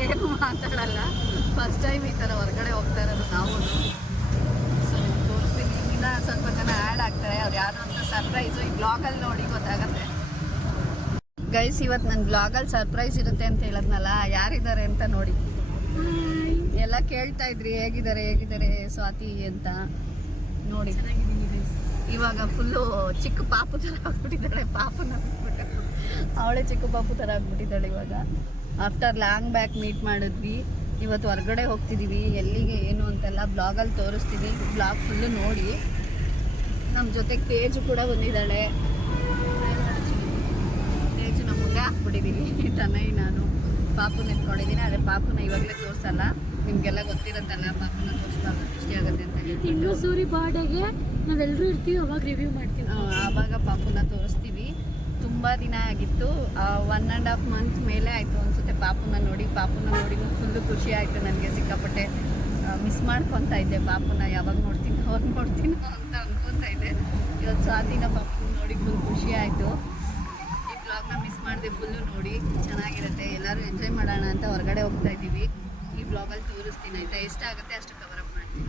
ಏನು ಮಾತಾಡಲ್ಲ. First time ಈ ಥರ ಹೊರಗಡೆ ಹೋಗ್ತಾ ಇರೋದು ನಾವು. ಸೊ ತೋರಿಸ್ತೀನಿ. ಇನ್ನು ಸ್ವಲ್ಪ ಜನ ಆ್ಯಡ್ ಆಗ್ತಾರೆ, ಅವ್ರು ಯಾರು ಅಂತ ಸರ್ಪ್ರೈಸು ಈ ಬ್ಲಾಗಲ್ಲಿ ನೋಡಿ ಗೊತ್ತಾಗತ್ತೆ. ಗೈಸ್, ಇವತ್ತು ನನ್ನ ಬ್ಲಾಗಲ್ಲಿ ಸರ್ಪ್ರೈಸ್ ಇರುತ್ತೆ ಅಂತ ಹೇಳಿದ್ನಲ್ಲ, ಯಾರಿದ್ದಾರೆ ಅಂತ ನೋಡಿ. ಎಲ್ಲ ಕೇಳ್ತಾ ಇದ್ರಿ ಹೇಗಿದ್ದಾರೆ ಸ್ವಾತಿ ಅಂತ. ನೋಡಿ ಇವಾಗ ಫುಲ್ಲು ಚಿಕ್ಕ ಪಾಪು ಥರ ಆಗ್ಬಿಟ್ಟಿದ್ದಾಳೆ. ಪಾಪನ ಬಿಟ್ಬಿಟ್ಟು ಅವಳೇ ಚಿಕ್ಕ ಪಾಪು ಥರ ಆಗ್ಬಿಟ್ಟಿದ್ದಾಳೆ ಇವಾಗ. ಆಫ್ಟರ್ ಲಾಂಗ್ ಬ್ಯಾಕ್ ಮೀಟ್ ಮಾಡಿದ್ವಿ. ಇವತ್ತು ಹೊರಗಡೆ ಹೋಗ್ತಿದ್ದೀವಿ, ಎಲ್ಲಿಗೆ ಏನು ಅಂತೆಲ್ಲ ಬ್ಲಾಗಲ್ಲಿ ತೋರಿಸ್ತೀವಿ. ಬ್ಲಾಗ್ ಫುಲ್ಲು ನೋಡಿ. ನಮ್ಮ ಜೊತೆಗೆ ತೇಜು ಕೂಡ ಬಂದಿದ್ದಾಳೆ. ತೇಜು ನಮ್ಮ ಮುಂದೆ ಹಾಕ್ಬಿಟ್ಟಿದ್ದೀವಿ. ತನೈ ನಾನು ಪಾಪುನ ಎತ್ಕೊಂಡಿದ್ದೀನಿ. ಆದರೆ ಪಾಪುನ ಇವಾಗಲೇ ತೋರಿಸಲ್ಲ, ನಿಮಗೆಲ್ಲ ಗೊತ್ತಿರುತ್ತಲ್ಲ ಪಾಪುನ ತೋರಿಸ್ಬಾರ್ದು ಖುಷಿ ಆಗುತ್ತೆ ಅಂತ ಹೇಳಿ. ತಿಂಗಳು ಸೂರಿ ಬರ್ಡೇಗೆ ನಾವೆಲ್ಲರೂ ಇರ್ತೀವಿ, ಅವಾಗ ರಿವ್ಯೂ ಮಾಡ್ತೀವಿ. ಆವಾಗ ಪಾಪುನ ತೋರಿಸ್ತೀವಿ. ತುಂಬ ದಿನ ಆಗಿತ್ತು, 1.5 ಮಂತ್ ಮೇಲೆ ಆಯಿತು ಅನಿಸುತ್ತೆ ಪಾಪುನ ನೋಡಿ. ಫುಲ್ಲು ಖುಷಿ ಆಯಿತು ನನಗೆ. ಸಿಕ್ಕಾಪಟ್ಟೆ ಮಿಸ್ ಮಾಡ್ಕೊತಾ ಇದ್ದೆ ಪಾಪುನ. ಯಾವಾಗ ನೋಡ್ತೀನೋ ಅಂತ ಅನ್ಕೊತಾ ಇದ್ದೆ. ಇವತ್ತು ಸ್ವಾತಿನ ಪಾಪುನ ನೋಡಿ ಫುಲ್ ಖುಷಿ ಆಯಿತು. ಈ ಬ್ಲಾಗ್ನ ಮಿಸ್ ಮಾಡಿದೆ ಫುಲ್ಲು ನೋಡಿ. ಚೆನ್ನಾಗಿರುತ್ತೆ, ಎಲ್ಲರೂ ಎಂಜಾಯ್ ಮಾಡೋಣ ಅಂತ ಹೊರಗಡೆ ಹೋಗ್ತಾ ಇದ್ದೀವಿ. ಈ ಬ್ಲಾಗಲ್ಲಿ ತೋರಿಸ್ತೀನಿ ಆಯಿತಾ. ಎಷ್ಟಾಗುತ್ತೆ ಅಷ್ಟು ಕವರಪ್ ಮಾಡ್ತೀನಿ.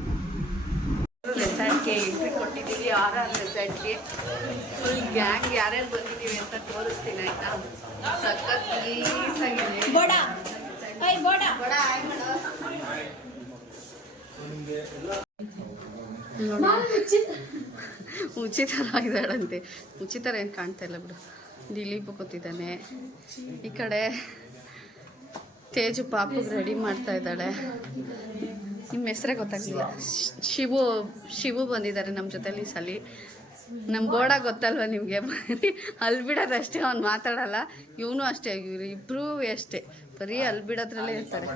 ರೆಸಾರ್ಟ್ಗೆ ಎಂಟ್ರಿ ಕೊಟ್ಟಿದ್ದೀವಿ, RR ರೆಸಾರ್ಟ್ಗೆ. ಫುಲ್ ಗ್ಯಾಂಗ್ ಯಾರ್ಯಾರು ಬಂದಿದ್ದೀವಿ ಅಂತ ತೋರಿಸ್ತೀನಿ ಆಯಿತಾ. ಸಖತ್ ಪೀಸಾಗಿದೆ. ಉಚಿತರ ಇದ್ದಾಳಂತೆ. ಉಚಿತರ ಏನು ಕಾಣ್ತಾ ಇಲ್ಲ ಬಿಡು. ದಿಲೀಪ್ ಕೂತಿದ್ದಾನೆ ಈ ಕಡೆ. ತೇಜು ಪಾಪಗೆ ರೆಡಿ ಮಾಡ್ತಾ ಇದ್ದಾಳೆ. ನಿಮ್ಮ ಹೆಸರೇ ಗೊತ್ತಾಗಲಿಲ್ಲ. ಶಿವು ಬಂದಿದ್ದಾರೆ ನಮ್ಮ ಜೊತೆಲಿ ಈ ಸಲ. ನಮ್ಮ ಬೋಡ ಗೊತ್ತಲ್ವ ನಿಮಗೆ, ಅಲ್ಲಿ ಬಿಡೋದಷ್ಟೇ. ಅವ್ನು ಮಾತಾಡಲ್ಲ. ಇವನು ಅಷ್ಟೇ, ಇವರು ಇಬ್ಬರೂ ಅಷ್ಟೇ, ಬರೀ ಅಲ್ಲಿ ಬಿಡೋದ್ರಲ್ಲೇ ಇರ್ತಾರೆ.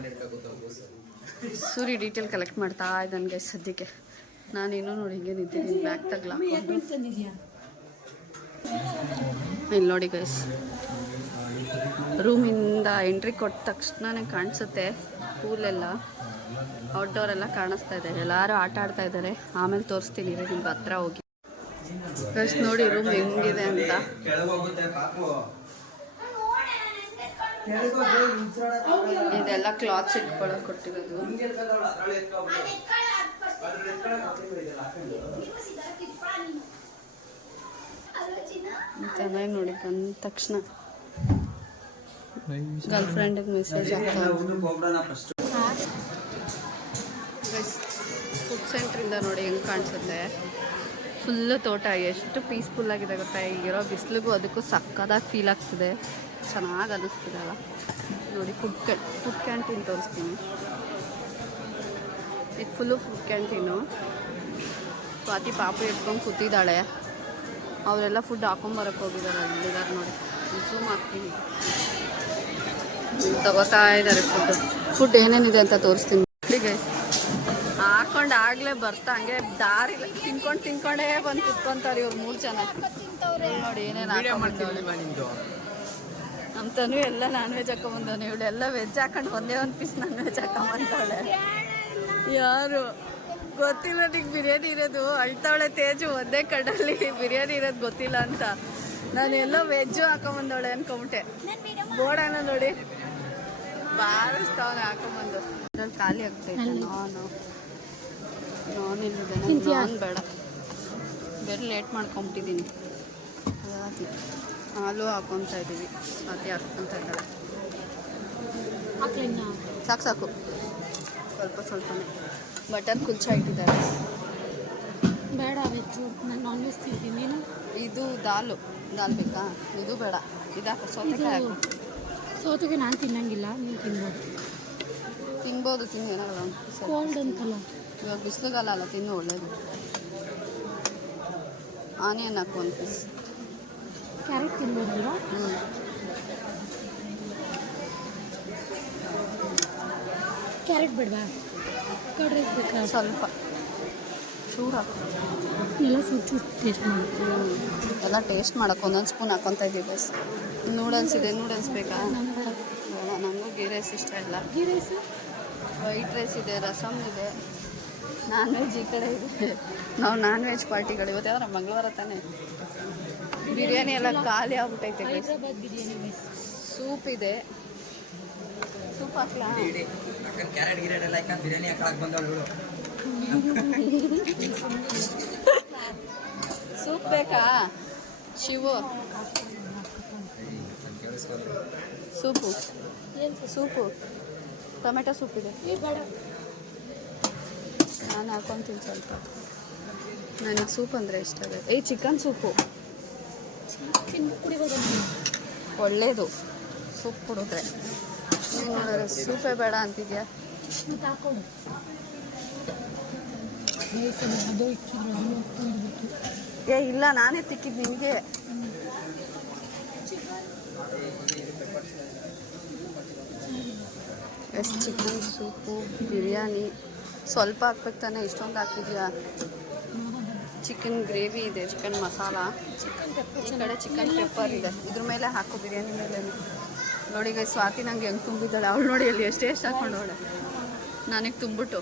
ಸೂರಿ ಡೀಟೇಲ್ ಕಲೆಕ್ಟ್ ಮಾಡ್ತಾ ಇದ್ದಾನೆ ಗೈಸ್ ಸದ್ಯಕ್ಕೆ. ನಾನೇನೋ ನೋಡಿ ಹಿಂಗೆ ನಿಂತಿದ್ದೀನಿ, ಬ್ಯಾಗ್ ತಗ್ಲಾಕೊಂಡು. ಇಲ್ಲಿ ನೋಡಿ ಗೈಸ್, ರೂಮಿಂದ ಎಂಟ್ರಿ ಕೊಟ್ಟ ತಕ್ಷಣನೇ ಕಾಣಿಸುತ್ತೆ ಪೂಲೆಲ್ಲ, ಔಟ್ಡೋರ್ ಎಲ್ಲ ಕಾಣಿಸ್ತಾ ಇದೆ. ಎಲ್ಲರೂ ಆಟ ಆಡ್ತಾ ಇದ್ದಾರೆ. ಆಮೇಲೆ ತೋರಿಸ್ತೀನಿ ನಿಮ್ಗೆ ಹತ್ರ ಹೋಗಿ. ಗೈಸ್ ನೋಡಿ ರೂಮ್ ಹೆಂಗಿದೆ ಅಂತ. ಇದೆಲ್ಲ ಕ್ಲಾತ್ಸ್ ಇಟ್ಕೊಳ್ಳೋಕೆ ಕೊಟ್ಟಿರೋದು. ಚೆನ್ನಾಗಿ ನೋಡಿ, ಬಂದ ತಕ್ಷಣ ಗರ್ಲ್ ಫ್ರೆಂಡಿಗೆ ಮೆಸೇಜ್ ಆಗ್ತಾ. ಫುಡ್ ಸೆಂಟ್ರಿಂದ ನೋಡಿ ಹೆಂಗೆ ಕಾಣಿಸುತ್ತೆ. ಫುಲ್ಲು ತೋಟ, ಎಷ್ಟು ಪೀಸ್ಫುಲ್ ಆಗಿದೆ ಗೊತ್ತಾ. ಈಗಿರೋ ಬಿಸಿಲಿಗೂ ಅದಕ್ಕೂ ಸಕ್ಕದಾಗಿ ಫೀಲ್ ಆಗ್ತಿದೆ. ಚೆನ್ನಾಗಿ ಅನ್ನಿಸ್ತಿದೆ ಅಲ್ಲ. ನೋಡಿ ಫುಡ್ ಕ್ಯಾಂಟೀನ್ ತೋರಿಸ್ತೀನಿ. ಇದು ಫುಲ್ಲು ಫುಡ್ ಕ್ಯಾಂಟೀನು. ಸ್ವಾತಿ ಪಾಪು ಎತ್ಕೊಂಡು ಕೂತಿದ್ದಾಳೆ. ಅವರೆಲ್ಲ ಫುಡ್ ಹಾಕೊಂಬರಕ್ಕೆ ಹೋಗಿದ್ದಾರೆ. ಅಲ್ಲಿದ್ದಾರೆ ನೋಡಿ, ಝೂಮ್ ಹಾಕ್ತೀನಿ. ತಗೋತಾ ಇದ್ದಾರೆ ಫುಡ್ ಏನೇನಿದೆ ಅಂತ ತೋರಿಸ್ತೀನಿ. ಹಾಕೊಂಡು ಆಗಲೇ ಬರ್ತಾ ಹಂಗೆ ದಾರಿ ತಿನ್ಕೊಂಡೇ ಬಂದು ಕುತ್ಕೊಂತಾರೆ ಇವ್ರು 3 ಜನ. ನೋಡಿ ಏನೇನು ಹಾಕೊಂಡ್ಬಂದವಳೆ. ನಮ್ಮ ತನು ಎಲ್ಲ ನಾನ್ ವೆಜ್ ಹಾಕೊಂಬಂದವನೆ. ಇವಳೆಲ್ಲ ವೆಜ್ ಹಾಕೊಂಡು ಒಂದೇ ಒಂದು ಪೀಸ್ ನಾನ್ ವೆಜ್ ಹಾಕೊಂಬಂದವಳೆ. ಯಾರು ಗೊತ್ತಿಲ್ಲ ನಿಂಗೆ ಬಿರಿಯಾನಿ ಇರೋದು. ಅಳ್ತಾವಳೆ ತೇಜು ಒಂದೇ ಕಡಲ್ಲಿ ಬಿರಿಯಾನಿ ಇರೋದು ಗೊತ್ತಿಲ್ಲ ಅಂತ. ನಾನು ಎಲ್ಲೋ ವೆಜ್ಜು ಹಾಕೊಂಬಂದವಳೆ ಅನ್ಕೊಂಬಿಟ್ಟೆ. ಬೋಡನ ನೋಡಿ ಬಾರಿಸ್ತಾವನೆ ಹಾಕೊಂಬಂದು. ಅದ್ರಲ್ಲಿ ಖಾಲಿ ಆಗ್ತೈತೆ. ನಾನ್ ಇಲ್ಲಿದ್ದೇನೆ, ನಾನು ಬೇಡ, ಬೇರೆ ಲೇಟ್ ಮಾಡ್ಕೊಂಬಿಟ್ಟಿದ್ದೀನಿ. ಹಾಲು ಹಾಕೊತಾ ಇದ್ದೀವಿ. ಅದೇ ಹಾಕ್ಕೊತಾ ಇದ್ದಾಳೆ. ಸಾಕು ಸ್ವಲ್ಪನೇ. ಬಟರ್ ಕುಲ್ಚಾ ಇಟ್ಟಿದ್ದಾರೆ. ಬೇಡ ವೆಜ್ಜು, ನಾನು ನಾನ್ ವೆಜ್ ತಿಂತೀನಿ. ಇದು ದಾಲ್ ಬೇಕಾ? ಇದು ಬೇಡ, ಇದಾಕ ಸೌತೆಕಾಯಿ ಹಾಕು. ಸೌತೆಕಾಯಿ ನಾನು ತಿನ್ನಂಗಿಲ್ಲ, ನೀವು ತಿನ್ಬೋದು. ತಿನ್ನು, ಏನಾಗಲ್ಲ. ಕೋಲ್ಡ್ ಅಂತಲ್ಲ, ಇವಾಗ ಬಿಸಿಲುಗಾಲ ಅಲ್ಲ, ತಿನ್ನು ಒಳ್ಳೇದು. ಆನಿಯನ್ ಹಾಕು 1 ಪೀಸ್. ಕ್ಯಾರೆಟ್ ತಿನ್ಬೋದಲ್ವಾ? ಕ್ಯಾರೆಟ್ ಬೇಡವಾ? ಕರ್ಡ್ ರೈಸ್ ಬೇಕಾ? ಸ್ವಲ್ಪ ಚೂರು ಹಾಕು. ಎಲ್ಲ ಚೂರು ಟೇಸ್ಟ್ ಮಾಡಿ. ಎಲ್ಲ ಟೇಸ್ಟ್ ಮಾಡೋಕೆ 1 ಸ್ಪೂನ್ ಹಾಕೊತಾ ಇದ್ದೀವಿ ಬಸ್. ನೂಡಲ್ಸ್ ಇದೆ, ನೂಡಲ್ಸ್ ಬೇಕಾ? ಬೇಡ, ನನಗೂ ಗೀ ರೈಸ್ ಇಷ್ಟ ಇಲ್ಲ. ಗೀ ರೈಸ್, ವೈಟ್ ರೈಸ್ ಇದೆ, ರಸಮ್ ಇದೆ, ನಾನ್ ವೆಜ್ ಈ ಕಡೆ ಇದೆ. ನಾವು ನಾನ್ ವೆಜ್ ಪಾರ್ಟಿಗಳು. ಇವತ್ತು ಯಾವ್ದಾರ ಮಂಗಳವಾರ ತಾನೇ. ಬಿರಿಯಾನಿ ಎಲ್ಲ ಖಾಲಿ ಆಗ್ಬಿಟ್ಟೈತೆ. ಹೈದ್ರಾಬಾದ್ ಬಿರಿಯಾನಿ. ಸೂಪ್ ಇದೆ. ಸೂಪ್ ಹಾಕ್ಲಾ? ಕ್ಯಾರೆಟ್ ಗಿರೆಟ್ ಎಲ್ಲ ಹಾಕೊಂಡು ಬಿರಿಯಾನಿ ಹಾಕಕ್ ಬಂದವಳು. ಸೂಪ್ ಬೇಕಾ Shivu? Soup soup tomato soup ಇದೆ. ನಾನು ಹಾಕೊತೀನಿ ಸ್ವಲ್ಪ. ನನಗೆ ಸೂಪ್ ಅಂದರೆ ಇಷ್ಟ ಇದೆ. ಚಿಕನ್ ಸೂಪು ಒಳ್ಳೇದು ಸೂಪ್ ಕುಡಿದ್ರೆ. ನೀನು ನೋಡಿದ್ರೆ ಸೂಪೇ ಬೇಡ ಅಂತಿದ್ಯಾ? ಇಲ್ಲ, ನಾನೇ ತಿಕ್ಕಿದ್ದು ನಿನಗೆ. ಎಷ್ಟು ಚಿಕನ್ ಸೂಪು ಬಿರಿಯಾನಿ ಸ್ವಲ್ಪ ಹಾಕ್ಬೇಕು ತಾನೆ, ಇಷ್ಟೊಂದು ಹಾಕಿದ್ಯಾ? ಚಿಕನ್ ಗ್ರೇವಿ ಇದೆ, ಚಿಕನ್ ಮಸಾಲ, ಈ ಕಡೆ ಚಿಕನ್ ಪೆಪ್ಪರ್ ಇದೆ. ಇದ್ರ ಮೇಲೆ ಹಾಕು ಬಿರಿಯಾನಿ ಮೇಲೆ. ನೋಡಿ ಗೈ, ಸ್ವಾತಿ ನಂಗೆ ಹೆಂಗೆ ತುಂಬಿದ್ದಾಳೆ ಅವಳು. ನೋಡಿ ಅಲ್ಲಿ ಎಷ್ಟು ಹಾಕೊಂಡವಳೆ. ನನಗೆ ತುಂಬಿಟ್ಟು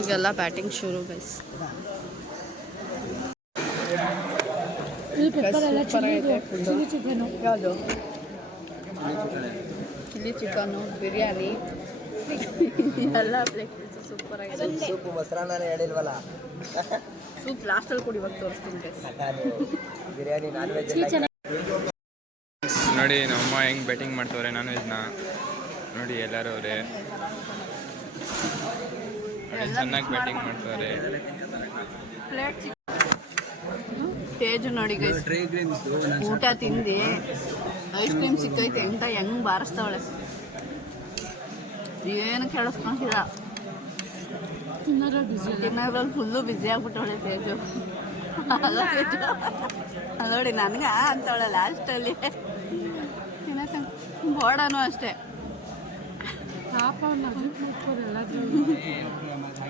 ಈಗೆಲ್ಲ ಬ್ಯಾಟಿಂಗ್ ಶುರು ಗೈಸ್. ಯಾವುದು? ಚಿಲ್ಲಿ ಚಿಕನು, ಬಿರಿಯಾನಿ ಎಲ್ಲ ಪ್ಲೇಟ್ ಸೂಪರ್ ಆಗಿದೆ. ಸೂಪು ಮೊಸರನ್ನ ಹೇಳಿಲ್ವಲ್ಲ. ಸೂಪ್ ಲಾಸ್ಟಲ್ಲಿ ಕೂಡ ಇವಾಗ ತೋರಿಸ್ತೀನಿ ಗೈಸ್. ಬಿರಿಯಾನಿ ನಾನ್ ವೆಜ್ ನೋಡಿ ನಮ್ಮಮ್ಮ ಹೆಂಗೆ ಬ್ಯಾಟಿಂಗ್ ಮಾಡ್ತವ್ರೆ ನಾನ್ ವೆಜ್ನ. ನೋಡಿ ಎಲ್ಲರೂ ಅವರೇ ಚೆನ್ನಾಗಿ ಬ್ಯಾಟಿಂಗ್ ಮಾಡ್ತವ್ರೆ. ಪ್ಲೇಟ್ ತೇಜು ನೋಡಿ ಗೈಸ್, ಊಟ ತಿಂದು ಐಸ್ ಕ್ರೀಮ್ ಸಿಕ್ಕೈತೆ ಅಂತ ಹೆಂಗೆ ಬಾರಿಸ್ತಾವಳೆ. ಏನು ಕೇಳಿಸ್ಕೊಂತಿಲ್ಲ. ತಿನ್ನೋದ್ರಲ್ಲಿ ಫುಲ್ಲು ಬ್ಯುಸಿ ಆಗ್ಬಿಟ್ಟವಳೆ ತೇಜು. ಅಲ್ಲ ತೇಜು, ನೋಡಿ ನನಗೆ ಅಂತವಳೆ ಲಾಸ್ಟಲ್ಲಿ. ಬೋಡನು ಅಷ್ಟೇ.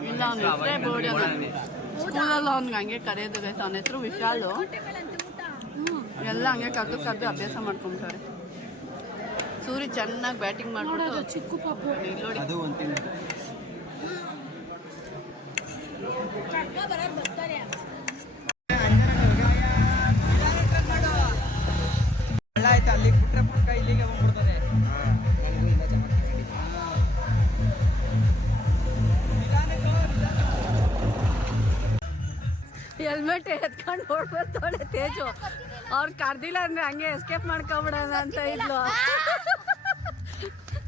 ಇಲ್ಲ ಅವ್ನು ಇಷ್ಟೇ ಬೋರ್ಡ್. ಸ್ಕೂಲಲ್ಲಿ ಅವ್ನಿಗೆ ಹಂಗೆ ಕರೆಯೋದು ಗೈಸ್. ಅವನ ಹೆಸರು ವಿಶಾಲು. ಎಲ್ಲ ಹಂಗೆ ಕದ್ದು ಕದ್ದು ಅಭ್ಯಾಸ ಮಾಡ್ಕೊಂಬಿಟ್ಟವ್ರೆ. ಸೂರಿ ಚೆನ್ನಾಗಿ ಬ್ಯಾಟಿಂಗ್ ಮಾಡ್ಬಿಟ್ಟು ಚಿಕ್ಕ ಪಾಪ ನೋಡಿ. ಅಲ್ಲಿ ಬಿಟ್ರೆ ಪುಟ್ಟ ಇಲ್ಲಿಗೆ ಹೋಗ್ಬಿಡ್ತದೆ. ಹೆಲ್ಮೆಟ್ ಎತ್ಕೊಂಡು ನೋಡ್ಬರ್ತಾಳೆ ತೇಜು. ಅವ್ರು ಕರ್ದಿಲ್ಲ ಅಂದ್ರೆ ಹಂಗೆ ಎಸ್ಕೇಪ್ ಮಾಡ್ಕೊಬಿಡೋಣ ಅಂತ ಇದ್ಲು.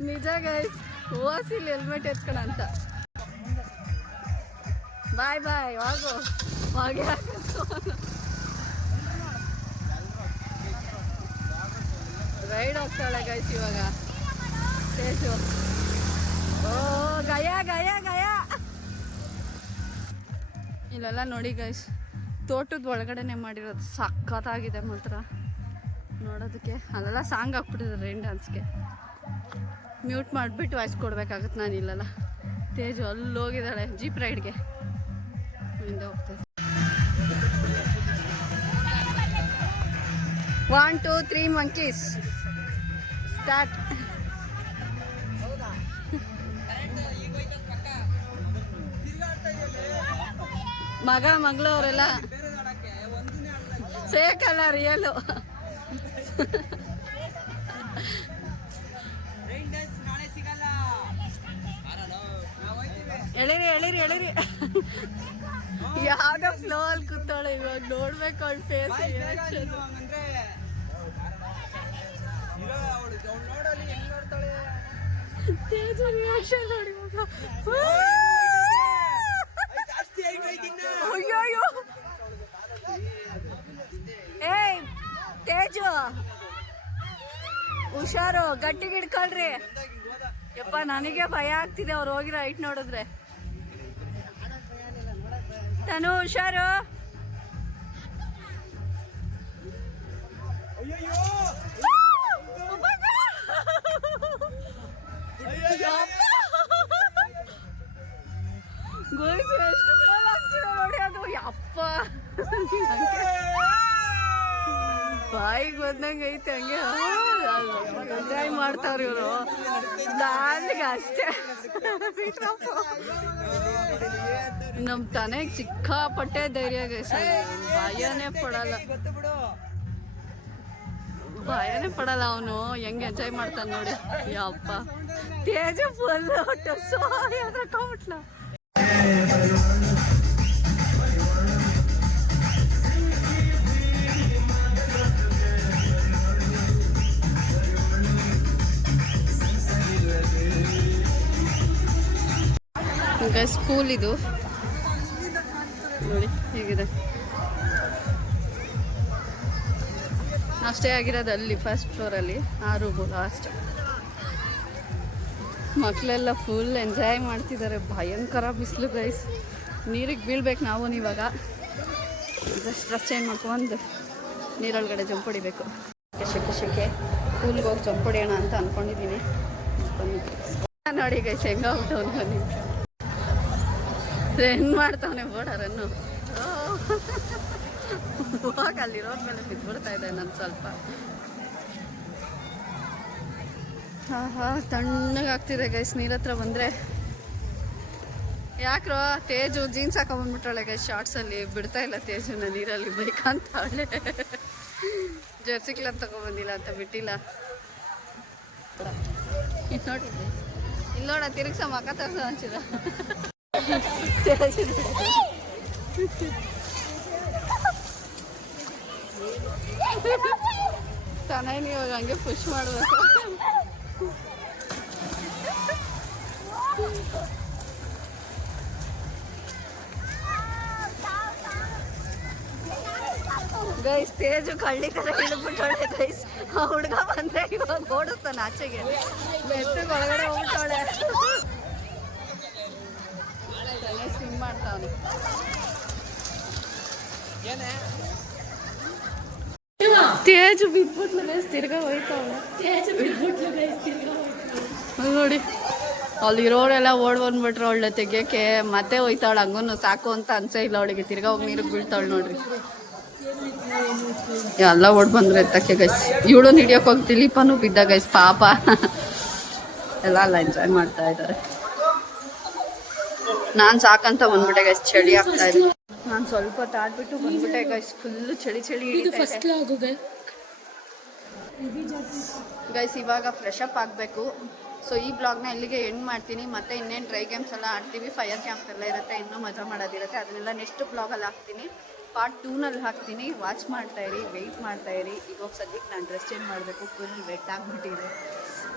ನಿಜ ಗೈಸ್, ಓಸಿಲ್ ಹೆಲ್ಮೆಟ್ ಎತ್ಕೊಳ ಅಂತ. ಬಾಯ್ ಬಾಯ್ ಹೋಗು ಹೋಗಿ. ರೈಡ್ ಹೋಗ್ತಾಳೆ ಗೈಸ್ ಇವಾಗ ತೇಜು. ಓ ಗಯಾ ಗಯಾ ಗಯಾ. ಇಲ್ಲೆಲ್ಲ ನೋಡಿ ಗೈಸ್, ತೋಟದ ಒಳಗಡೆನೆ ಮಾಡಿರೋದು. ಸಖತ್ತಾಗಿದೆ ಮಾತ್ರ ನೋಡೋದಕ್ಕೆ. ಅಲ್ಲೆಲ್ಲ ಸಾಂಗ್ ಹಾಕ್ಬಿಟ್ಟಿದ್ದಾರೆ ರೈನ್ ಡ್ಯಾನ್ಸ್ಗೆ. ಮ್ಯೂಟ್ ಮಾಡಿಬಿಟ್ಟು ವಾಯ್ಸ್ ಕೊಡ್ಬೇಕಾಗತ್ತೆ. ನಾನು ಇಲ್ಲಲ್ಲ. ತೇಜು ಅಲ್ಲಿ ಹೋಗಿದ್ದಾಳೆ ಜೀಪ್ ರೈಡ್ಗೆ. ಹಿಂದೆ ಹೋಗ್ತದೆ. 1 2 3 ಮಂಕೀಸ್ ಸ್ಟಾರ್ಟ್. ಮಗ ಮಗಳು ಅವರೆಲ್ಲ ಫೇಕ್ ಅಲ್ಲ, ರಿಯಲು. ಎಳಿರಿ ಎಳಿರಿ ಎಳಿರಿ. ಯಾವ್ದೋ ಫ್ಲೋ ಅಲ್ಲಿ ಕೂತಾಳೆ. ಇವಾಗ ನೋಡ್ಬೇಕು ಅವ್ಳ ಫೇಸ್ ರಿಯಾಕ್ಷನ್. ತೇಜು ರಿಯಾಕ್ಷನ್ ನೋಡಿ ಮಗ. ಅಯ್ಯೋ ಏಯ್ ತೇಜು ಹುಷಾರು, ಗಟ್ಟಿಗೆ ಹಿಡ್ಕೊಳ್ರಿ. ಯಪ್ಪ ನನಗೆ ಭಯ ಆಗ್ತಿದೆ ಅವ್ರು ಹೋಗಿರೋ ಹೈಟ್ ನೋಡಿದ್ರೆ. ತನು ಹುಷಾರು. ಗೋಯ್ಸು ಎಷ್ಟು ಮೇಲ್ ಆಗ್ತಿದೆ ನೋಡಿ ಅದು. ಯಪ್ಪ ಬಾಯಿಗೆ ಬಂದಂಗೆ ಐತೆ. ಹಂಗೆ ಎಂಜಾಯ್ ಮಾಡ್ತಾವ್ರಿ ಇವರು. ನನಗೆ ಅಷ್ಟೇ. ನಮ್ಮ ತನೆಗೆ ಸಿಕ್ಕಾಪಟ್ಟೆ ಧೈರ್ಯ ಗೈಸ್. ಭಯನೇ ಪಡಲ್ಲ. ಭಯನೇ ಪಡಲ್ಲ ಅವನು, ಹೆಂಗೆ ಎಂಜಾಯ್ ಮಾಡ್ತಾನೆ ನೋಡಿ. ಯಪ್ಪ ತೇಜ ಫುಲ್ ಎದ್ರಕೊಂಬಿಟ್ಲ. ಈಗ ಸ್ಕೂಲ್ ಇದು ನೋಡಿ ಹೇಗಿದೆ. ನಾವು ಸ್ಟೇ ಆಗಿರೋದು ಅಲ್ಲಿ ಫಸ್ಟ್ ಫ್ಲೋರಲ್ಲಿ, ಆ ರೂಮು ಲಾಸ್ಟ್. ಮಕ್ಕಳೆಲ್ಲ ಫುಲ್ ಎಂಜಾಯ್ ಮಾಡ್ತಿದ್ದಾರೆ. ಭಯಂಕರ ಬಿಸಿಲು ಗೈಸ್, ನೀರಿಗೆ ಬೀಳ್ಬೇಕು ನಾವು ಇವಾಗ. ಜಸ್ಟ್ ಡ್ರೆಸ್ ಚೇಂಜ್ ಮಾಡ್ಕೊಂಡು ನೀರೊಳಗಡೆ ಜಂಪ್ ಹೊಡಿಬೇಕು. ಶೆಕೆ ಸ್ಕೂಲ್ಗೆ ಹೋಗಿ ಜಂಪ್ ಹೊಡಿಯೋಣ ಅಂತ ಅಂದ್ಕೊಂಡಿದ್ದೀನಿ. ನೋಡಿ ಗೈಸ್ ಹೆಂಗಾಗ್ಬಿಟ್ಟವನು ಬನ್ನಿ, ರನ್ ಮಾಡ್ತಾವನೆ ಬೋಡರನ್ನು. ಹೋಗ ಅಲ್ಲಿ ರೋಡ್ ಮೇಲೆ ಬಿದ್ದುಬಿಡ್ತಾ ಇದೆ ನಾನು ಸ್ವಲ್ಪ. ತಣ್ಣಗಾಗ್ತಿದೆ ಗೈಸ್ ನೀರ ಹತ್ರ ಬಂದರೆ. ಯಾಕ್ರೋ ತೇಜು ಜೀನ್ಸ್ ಹಾಕೊಂಡ್ಬಂದ್ಬಿಟ್ಟಾಳೆ ಗೈಸ್, ಶಾರ್ಟ್ಸಲ್ಲಿ ಬಿಡ್ತಾ ಇಲ್ಲ ತೇಜುನ ನೀರಲ್ಲಿ ಬೇಕಂತ ಅವಳೆ. ಜರ್ಸಿ ಕ್ಲಬ್ ತಗೊಂಡ್ಬಂದಿಲ್ಲ ಅಂತ ಬಿಟ್ಟಿಲ್ಲ. ನೋಡಿ ಇಲ್ಲಿ ನೋಡ ತಿರುಗ್ಸ ಮಕ್ಕ ತರ್ಸ ಅಂಚಿದ. ಚೆನ್ನಾಗಿ ನೀವು ಹಂಗೆ ಪುಷ್ ಮಾಡಬೇಕು. ಗೈಸ್ ತೇಜು ಕಳ್ಳಿ ಥರ ಹಿಡಿದ್ಬಿಟ್ಟವಳೆ ಗೈಸ್. ಆ ಹುಡುಗ ಬಂದರೆ ಇವಾಗ ಓಡಿಸ್ತಾನೆ ಆಚೆಗೆ, ಬೆಟ್ಟಿಗೆ ಒಳಗಡೆ ಹೋಗ್ಬಿಟ್ಟವಳೆ. ಸ್ವಿಮ್ ಮಾಡ್ತಾವನೆ. ತೇಜು ಬಿದ್ಬಿಟ್ಲು ಗೈಸ್, ತಿರ್ಗಾ ಹೋಯ್ತಾವಳೆ. ನೋಡಿ ಅಲ್ಲಿರೋರೆಲ್ಲ ಓಡ್ ಬಂದ್ಬಿಟ್ರು ಅವಳ ತೆಗಿಯೋಕ್ಕೆ. ಮತ್ತೆ ಹೋಯ್ತಾವಳು, ಹಂಗೂ ಸಾಕು ಅಂತ ಅನ್ಸೇ ಇಲ್ಲ ಅವಳಿಗೆ. ತಿರ್ಗಾ ಹೋಗಿ ನೀರಿಗೆ ಬೀಳ್ತಾವಳು ನೋಡ್ರಿ. ಎಲ್ಲ ಓಡ್ ಬಂದ್ರೆ ಎತ್ತಕ್ಕೆ ಗೈಸ್. ಇವಳು ಹಿಡಿಯೋಕೆ ಹೋಗಿ ದಿಲೀಪನು ಬಿದ್ದ ಗೈಸ್ ಪಾಪ. ಎಲ್ಲ ಎಂಜಾಯ್ ಮಾಡ್ತಾ ಇದ್ದಾರೆ. ನಾನು ಸಾಕಂತ ಬಂದ್ಬಿಟ್ಟೆ ಗೈಸ್, ಚಳಿ ಆಗ್ತಾ ಇದೆ. ನಾನು ಸ್ವಲ್ಪ ತಾಡ್ಬಿಟ್ಟು ಬಂದ್ಬಿಟ್ಟೆ ಗೈಸ್, ಫುಲ್ಲು ಚಳಿ ಗೈಸ್. ಇವಾಗ ಫ್ರೆಶ್ ಅಪ್ ಆಗಬೇಕು. ಸೊ ಈ ಬ್ಲಾಗ್ನ ಇಲ್ಲಿಗೆ ಎಂಡ್ ಮಾಡ್ತೀನಿ. ಮತ್ತೆ ಇನ್ನೇನು ಡ್ರೈ ಗೇಮ್ಸ್ ಎಲ್ಲ ಆಡ್ತೀವಿ, ಫೈರ್ ಕ್ಯಾಂಪ್ ಎಲ್ಲ ಇರುತ್ತೆ, ಇನ್ನೂ ಮಜಾ ಮಾಡೋದಿರುತ್ತೆ. ಅದನ್ನೆಲ್ಲ ನೆಕ್ಸ್ಟ್ ಬ್ಲಾಗಲ್ಲಿ ಹಾಕ್ತೀನಿ, ಪಾರ್ಟ್ 2ನಲ್ಲಿ ಹಾಕ್ತೀನಿ. ವಾಚ್ ಮಾಡ್ತಾಯಿರಿ, ವೆಯ್ಟ್ ಮಾಡ್ತಾಯಿರಿ. ಇವಾಗ ಸದ್ಯಕ್ಕೆ ನಾನು ಡ್ರೆಸ್ ಚೇಂಜ್ ಮಾಡಬೇಕು, ಫುಲ್ ವೆಟ್ ಆಗಿಬಿಟ್ಟಿದೆ.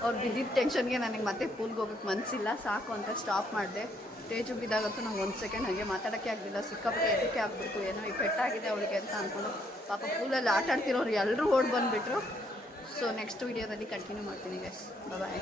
ಅವ್ರು ಬಿದ್ದಿದ್ದ ಟೆನ್ಷನ್ಗೆ ನನಗೆ ಮತ್ತೆ ಪೂಲ್ಗೆ ಹೋಗೋಕ್ಕೆ ಮನಸ್ಸಿಲ್ಲ, ಸಾಕು ಅಂತ ಸ್ಟಾಪ್ ಮಾಡಿದೆ. ತೇಜು ಬಿದ್ದಾಗಂತೂ ನಂಗೆ 1 ಸೆಕೆಂಡ್ ಹಾಗೆ ಮಾತಾಡೋಕ್ಕೆ ಆಗಲಿಲ್ಲ. ಸಿಕ್ಕಾಪಟ್ಟೆ ಎದಕ್ಕೆ ಆಗ್ಬಿಡ್ತು, ಏನೋ ಈ ಪೆಟ್ಟಾಗಿದೆ ಅವಳಿಗೆ ಅಂತ ಅಂದ್ಕೊಂಡು ಪಾಪ ಪೂಲಲ್ಲಿ ಆಟ ಆಡ್ತಿರೋರು ಎಲ್ಲರೂ ಓಡಿ ಬಂದುಬಿಟ್ರು. ಸೊ ನೆಕ್ಸ್ಟ್ ವೀಡಿಯೋದಲ್ಲಿ ಕಂಟಿನ್ಯೂ ಮಾಡ್ತೀನಿ ಗೈಸ್. ಬಾಯ್.